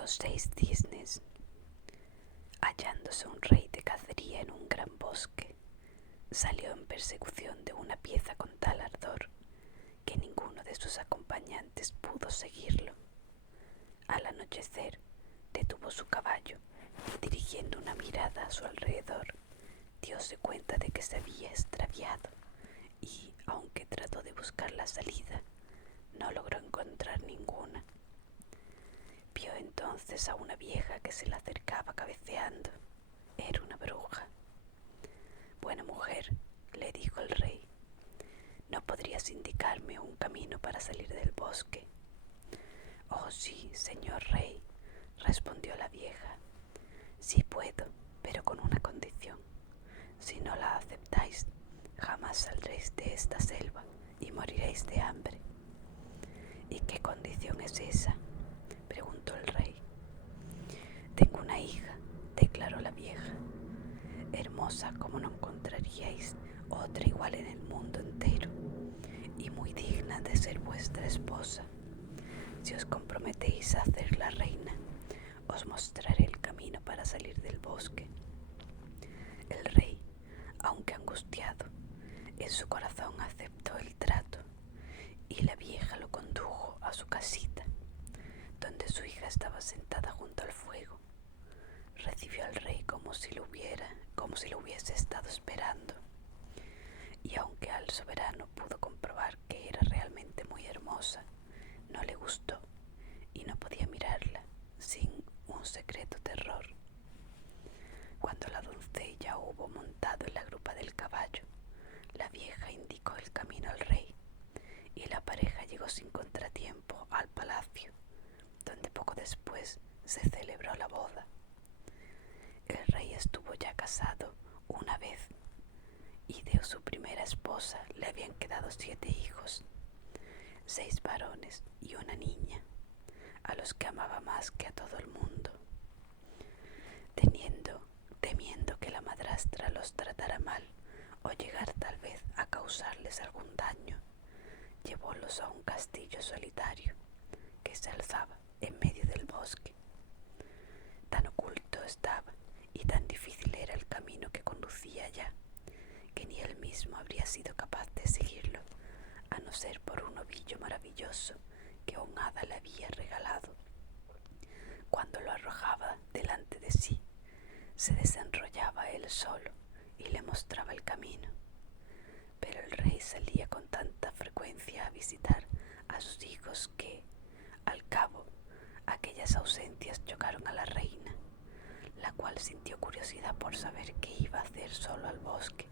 Los 6 cisnes. Hallándose un rey de cacería en un gran bosque, salió en persecución de una pieza con tal ardor que ninguno de sus acompañantes pudo seguirlo. Al anochecer, detuvo su caballo y, dirigiendo una mirada a su alrededor, diose cuenta de que se había extraviado y, aunque trató de buscar la salida, no logró encontrar ninguna. Vio entonces a una vieja que se le acercaba cabeceando. Era una bruja. «Buena mujer», le dijo el rey, «¿no podrías indicarme un camino para salir del bosque?» «Oh sí, señor rey», respondió la vieja, «sí puedo, pero con una condición. Si no la aceptáis, jamás saldréis de esta selva y moriréis de hambre». «¿Y qué condición es esa?», preguntó el rey. «Tengo una hija», declaró la vieja, «hermosa como no encontraríais otra igual en el mundo entero, y muy digna de ser vuestra esposa. Si os comprometéis a hacerla reina, os mostraré el camino para salir del bosque». El rey, aunque angustiado, en su corazón aceptó el trato, y la vieja lo condujo a su casita, donde su hija estaba sentada junto al fuego. Recibió al rey como si lo hubiese estado esperando, y aunque al soberano pudo comprobar que era realmente muy hermosa, no le gustó y no podía mirarla sin un secreto terror. Cuando la doncella hubo montado en la grupa del caballo, la vieja indicó el camino al rey, y la pareja llegó sin contratiempo al palacio, donde poco después se celebró la boda. El rey estuvo ya casado una vez, y de su primera esposa le habían quedado 7 hijos, 6 varones y una niña, a los que amaba más que a todo el mundo. Temiendo que la madrastra los tratara mal o llegar tal vez a causarles algún daño, llevólos a un castillo solitario que se alzaba en medio del bosque. Tan oculto estaba y tan difícil era el camino que conducía allá, que ni él mismo habría sido capaz de seguirlo, a no ser por un ovillo maravilloso que un hada le había regalado. Cuando lo arrojaba delante de sí, se desenrollaba él solo y le mostraba el camino. Pero el rey salía con tanta frecuencia a visitar a sus hijos que, al cabo, aquellas ausencias chocaron a la reina, la cual sintió curiosidad por saber qué iba a hacer solo al bosque.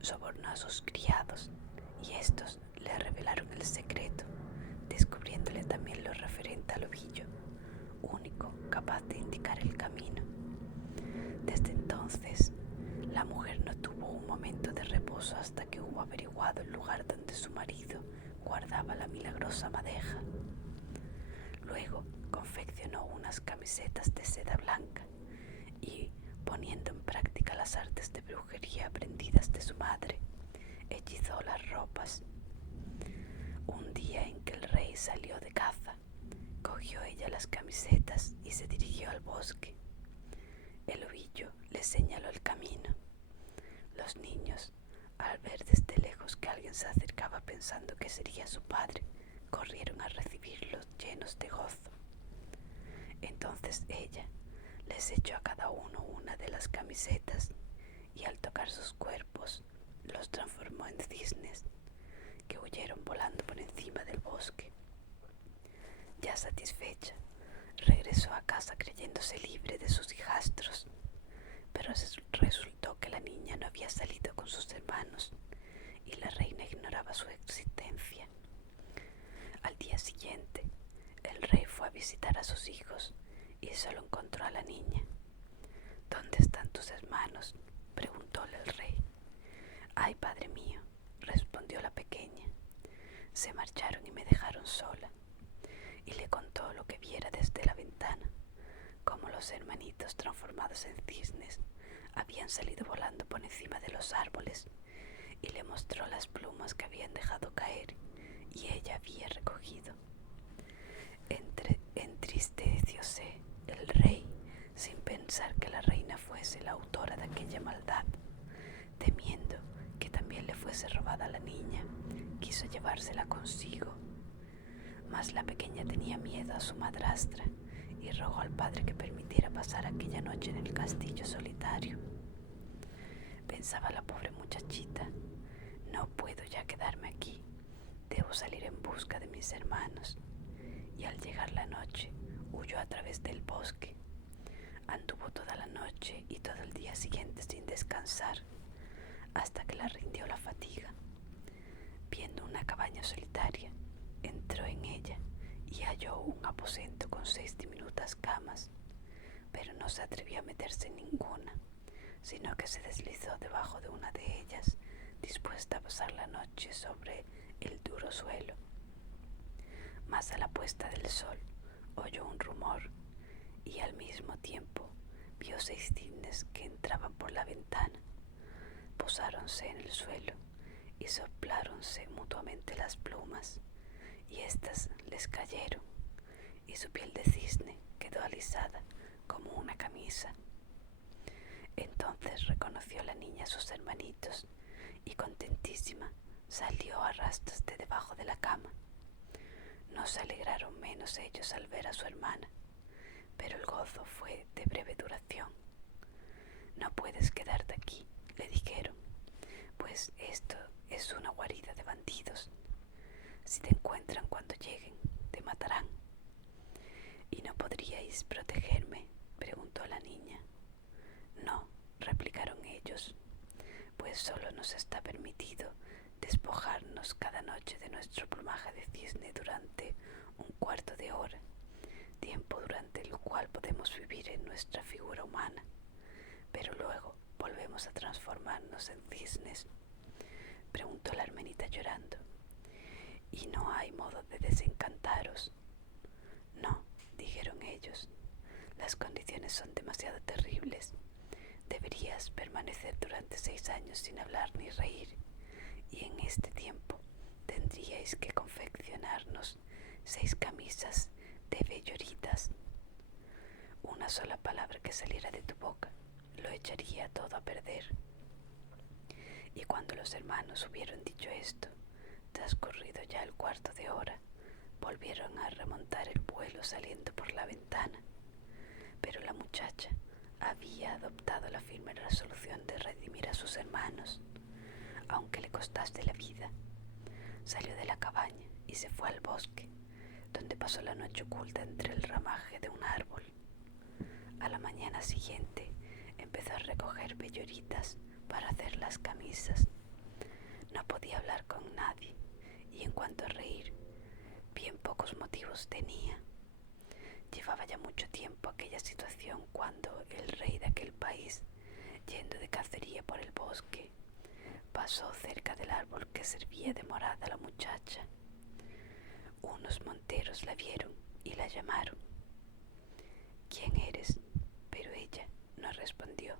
Sobornó a sus criados, y estos le revelaron el secreto, descubriéndole también lo referente al ovillo, único capaz de indicar el camino. Desde entonces, la mujer no tuvo un momento de reposo hasta que hubo averiguado el lugar donde su marido guardaba la milagrosa madeja. Luego confeccionó unas camisetas de seda blanca y, poniendo en práctica las artes de brujería aprendidas de su madre, hechizó las ropas. Un día en que el rey salió de caza, cogió ella las camisetas y se dirigió al bosque. El ovillo le señaló el camino. Los niños, al ver desde lejos que alguien se acercaba pensando que sería su padre, corrieron a recibirlo llenos de gozo. Entonces ella les echó a cada uno una de las camisetas y, al tocar sus cuerpos, los transformó en cisnes, que huyeron volando por encima del bosque. Ya satisfecha, regresó a casa creyéndose libre de sus hijastros, pero resultó que la niña no había salido con sus hermanos y la reina ignoraba su existencia. Al día siguiente, el rey fue a visitar a sus hijos y solo encontró a la niña. «¿Dónde están tus hermanos?», preguntóle el rey. «Ay, padre mío», respondió la pequeña, «se marcharon y me dejaron sola». Y le contó lo que viera desde la ventana, cómo los hermanitos transformados en cisnes habían salido volando por encima de los árboles, y le mostró las plumas que habían dejado caer y ella había recogido. Entristeció llevársela consigo. Mas la pequeña tenía miedo a su madrastra y rogó al padre que permitiera pasar aquella noche en el castillo solitario. Pensaba la pobre muchachita: no puedo ya quedarme aquí, debo salir en busca de mis hermanos. Y al llegar la noche, huyó a través del bosque. Anduvo toda la noche y todo el día siguiente sin descansar, hasta que la rindió la fatiga. Viendo una cabaña solitaria, entró en ella y halló un aposento con 6 diminutas camas, pero no se atrevió a meterse en ninguna, sino que se deslizó debajo de una de ellas, dispuesta a pasar la noche sobre el duro suelo. Mas a la puesta del sol oyó un rumor y al mismo tiempo vio 6 cisnes que entraban por la ventana. Posáronse en el suelo y sopláronse mutuamente las plumas, y éstas les cayeron, y su piel de cisne quedó alisada como una camisa. Entonces reconoció la niña a sus hermanitos y contentísima salió a rastras de debajo de la cama. No se alegraron menos ellos al ver a su hermana, pero el gozo fue de breve duración. No puedes quedarte aquí, le dijeron, pues esto es una guarida de bandidos. Si te encuentran cuando lleguen, te matarán. ¿Y no podríais protegerme?, preguntó la niña. No, replicaron ellos, pues solo nos está permitido despojarnos cada noche de nuestro plumaje de cisne durante 1/4 de hora, tiempo durante el cual podemos vivir en nuestra figura humana, pero luego volvemos a transformarnos en cisnes. Preguntó la hermanita llorando. ¿Y no hay modo de desencantaros? No, dijeron ellos, las condiciones son demasiado terribles. Deberías permanecer durante 6 años sin hablar ni reír, y en este tiempo tendríais que confeccionarnos 6 camisas de velloritas. Una sola palabra que saliera de tu boca lo echaría todo a perder. Y cuando los hermanos hubieron dicho esto, transcurrido ya el 1/4 de hora, volvieron a remontar el vuelo saliendo por la ventana. Pero la muchacha había adoptado la firme resolución de redimir a sus hermanos, aunque le costase la vida. Salió de la cabaña y se fue al bosque, donde pasó la noche oculta entre el ramaje de un árbol. A la mañana siguiente empezó a recoger velloritas para hacer las camisas. No podía hablar con nadie, y en cuanto a reír, bien pocos motivos tenía. Llevaba ya mucho tiempo aquella situación cuando el rey de aquel país, yendo de cacería por el bosque, pasó cerca del árbol que servía de morada a la muchacha. Unos monteros la vieron y la llamaron. ¿Quién eres? Pero ella no respondió.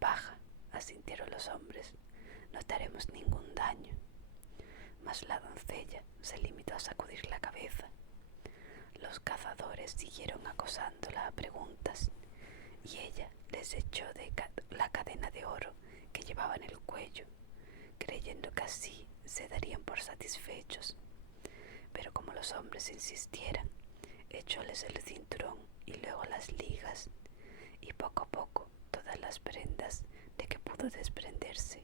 Baja, asintieron los hombres, no te haremos ningún daño. Mas la doncella se limitó a sacudir la cabeza. Los cazadores siguieron acosándola a preguntas, y ella les echó de la cadena de oro que llevaba en el cuello, creyendo que así se darían por satisfechos. Pero como los hombres insistieran, echóles el cinturón y luego las ligas, y poco a poco todas las prendas de que pudo desprenderse,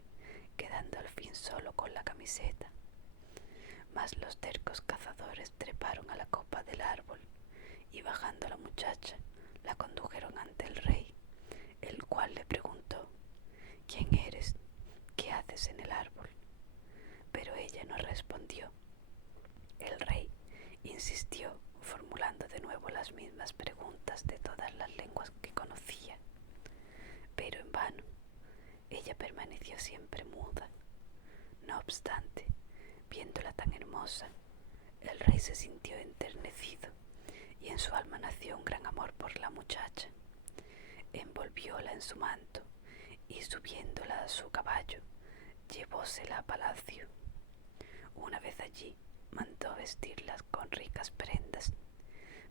quedando al fin solo con la camiseta. Mas los tercos cazadores treparon a la copa del árbol y, bajando a la muchacha, la condujeron ante el rey, el cual le preguntó: ¿quién eres? ¿Qué haces en el árbol? Pero ella no respondió. El rey insistió, formulando de nuevo las mismas preguntas de todas las lenguas que conocía, pero en vano. Ella permaneció siempre muda. No obstante, viéndola tan hermosa, el rey se sintió enternecido y en su alma nació un gran amor por la muchacha. Envolvióla en su manto y, subiéndola a su caballo, llevósela a palacio. Una vez allí, mandó vestirlas con ricas prendas,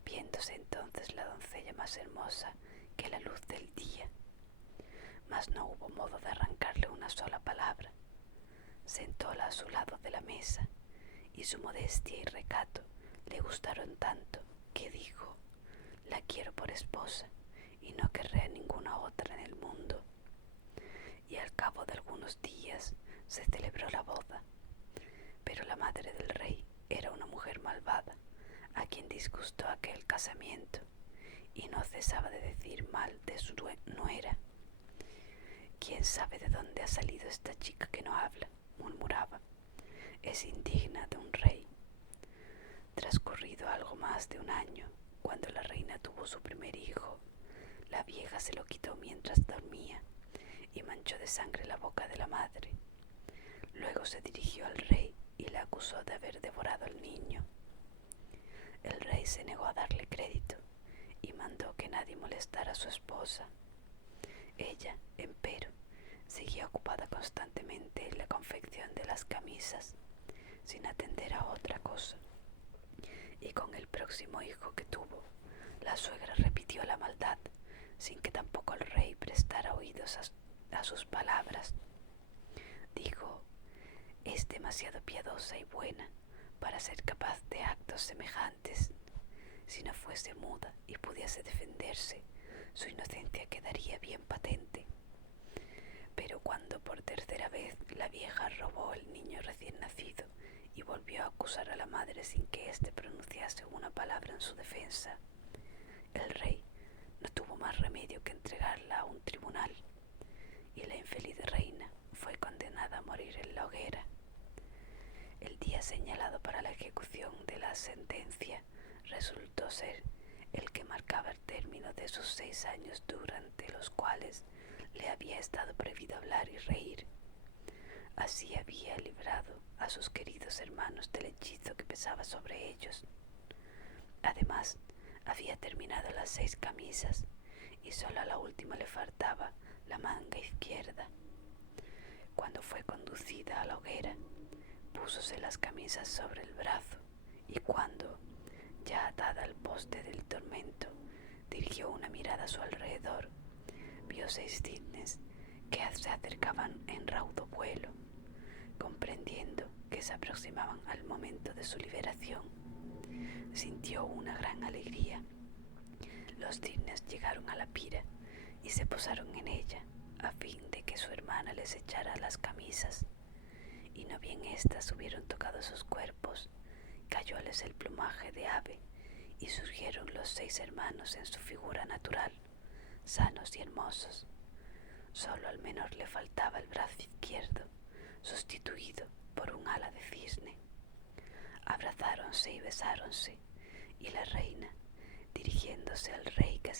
viéndose entonces la doncella más hermosa que la luz del día. Mas no hubo modo de arrancarle una sola palabra. Sentóla a su lado de la mesa y su modestia y recato le gustaron tanto que dijo: la quiero por esposa y no querré a ninguna otra en el mundo. Y al cabo de algunos días se celebró la boda, pero la madre del rey era una mujer malvada, a quien disgustó aquel casamiento, y no cesaba de decir mal de su nuera. ¿Quién sabe de dónde ha salido esta chica que no habla?, murmuraba. Es indigna de un rey. Transcurrido algo más de un año, cuando la reina tuvo su primer hijo, la vieja se lo quitó mientras dormía y manchó de sangre la boca de la madre. Luego se dirigió al rey y le acusó de haber devorado al niño. El rey se negó a darle crédito y mandó que nadie molestara a su esposa. Ella, empero, seguía ocupada constantemente en la confección de las camisas, sin atender a otra cosa. Y con el próximo hijo que tuvo, la suegra repitió la maldad, sin que tampoco el rey prestara oídos a sus palabras. Dijo: es demasiado piadosa y buena para ser capaz de actos semejantes. Si no fuese muda y pudiese defenderse, su inocencia quedaría bien patente. Pero cuando por tercera vez la vieja robó el niño recién nacido y volvió a acusar a la madre sin que éste pronunciase una palabra en su defensa, el rey no tuvo más remedio que entregarla a un tribunal, y la infeliz reina fue condenada a morir en la hoguera. El día señalado para la ejecución de la sentencia resultó ser el que marcaba el término de sus 6 años, durante los cuales le había estado prohibido hablar y reír. Así había librado a sus queridos hermanos del hechizo que pesaba sobre ellos. Además, había terminado las 6 camisas y solo a la última le faltaba la manga izquierda. Cuando fue conducida a la hoguera, púsose las camisas sobre el brazo y cuando, ya atada al poste del tormento, dirigió una mirada a su alrededor, vio 6 cisnes que se acercaban en raudo vuelo. Comprendiendo que se aproximaban al momento de su liberación, sintió una gran alegría. Los cisnes llegaron a la pira y se posaron en ella, a fin de que su hermana les echara las camisas, y no bien éstas hubieron tocado sus cuerpos, cayóles el plumaje de ave y surgieron los 6 hermanos en su figura natural, sanos y hermosos. Solo al menor le faltaba el brazo izquierdo, sustituido por un ala de cisne. Abrazáronse y besáronse, y la reina, dirigiéndose al rey que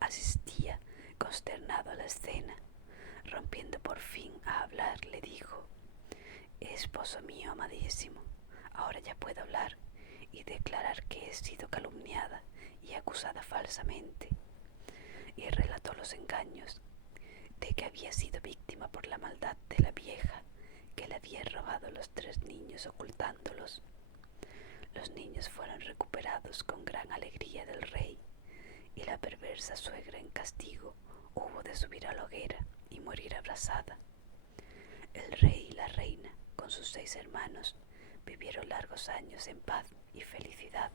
asistía consternado a la escena, rompiendo por fin a hablar, le dijo: esposo mío amadísimo, ahora ya puedo hablar y declarar que he sido calumniada y acusada falsamente. Y relató los engaños de que había sido víctima por la maldad de la vieja, que le había robado los 3 niños ocultándolos. Los niños fueron recuperados con gran alegría del rey, y la perversa suegra, en castigo, hubo de subir a la hoguera y morir abrasada. El rey y la reina, con sus 6 hermanos, vivieron largos años en paz y felicidad.